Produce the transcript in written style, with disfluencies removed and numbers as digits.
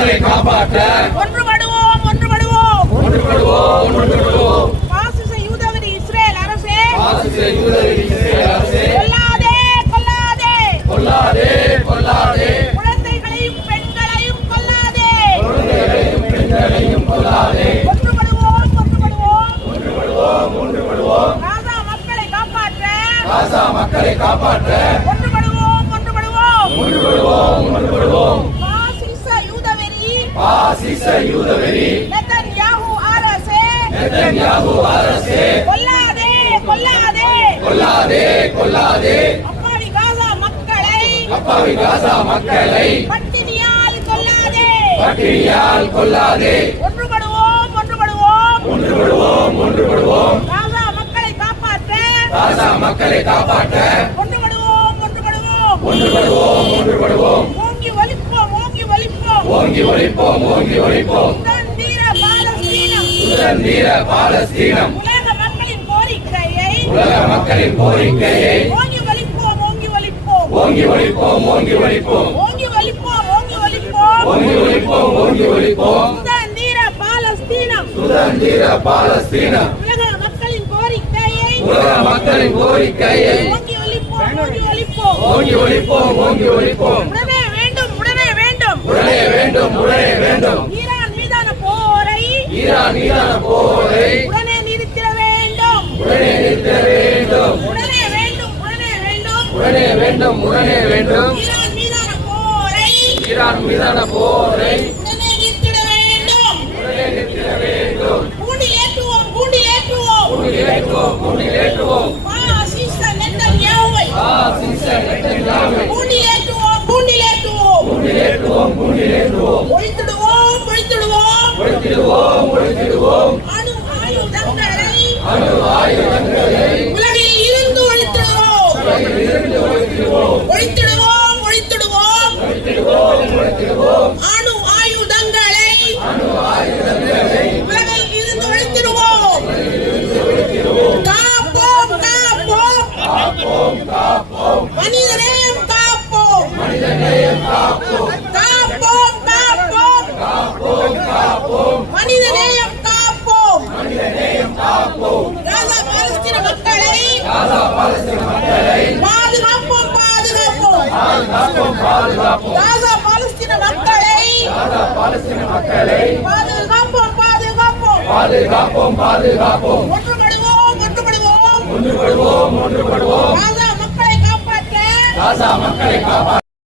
மக்களை காப்பாற்ற ஒன்றுபடுவோம். பாசிச யூதவெறி இஸ்ரேல் அரசே, கொல்லாதே. குழந்தைகளையும் பெண்களையும் கொல்லாதே. ஒன்றுபடுவோம். காசா மக்களை காப்பாற்ற ஒன்றுபடுவோம். பாசிச யூதவெறி நெதன்யாஹு அரசே, கொல்லாதே. அப்பாவி காசா மக்களை பட்டினியால் கொல்லாதே. ஒன்றுபடுவோம். காசா மக்களை காப்பாற்ற ஒன்றுபடுவோம். ஓங்கி ஒலிப்போம். சுதந்திர பாலஸ்தீனம் உலக மக்களின் கோரிக்கையை ஓங்கி ஒலிப்போம். சுதந்திர பாலஸ்தீனம் உலக மக்களின் கோரிக்கையை ஓங்கி ஒலிப்போம். உடனே வேண்டும். ஈரான் மீதான போரை உடனே நிறுத்திட வேண்டும். ஈரான் மீதான போரை உடனே நிறுத்திட வேண்டும். கூண்டிலேற்றுவோம். பாசிச நெதன்யாஹுவை கூண்டிலேற்றுவோம். ஒழித்திடுவோம். அணு ஆயுதங்களை உலகில் இருந்து ஒழித்திடுவோம். அணு ஆயுதங்களை உலகில் இருந்து ஒழித்திடுவோம். காப்போம். மனிதநேயம் காப்போம். மனிதநேயம் காப்போம். காசா பாலஸ்தீன மக்களை பாதுகாப்போம். காசா பாலஸ்தீன மக்களை பாதுகாப்போம். ஒன்றுபடுவோம். காசா மக்களை காப்பாற்ற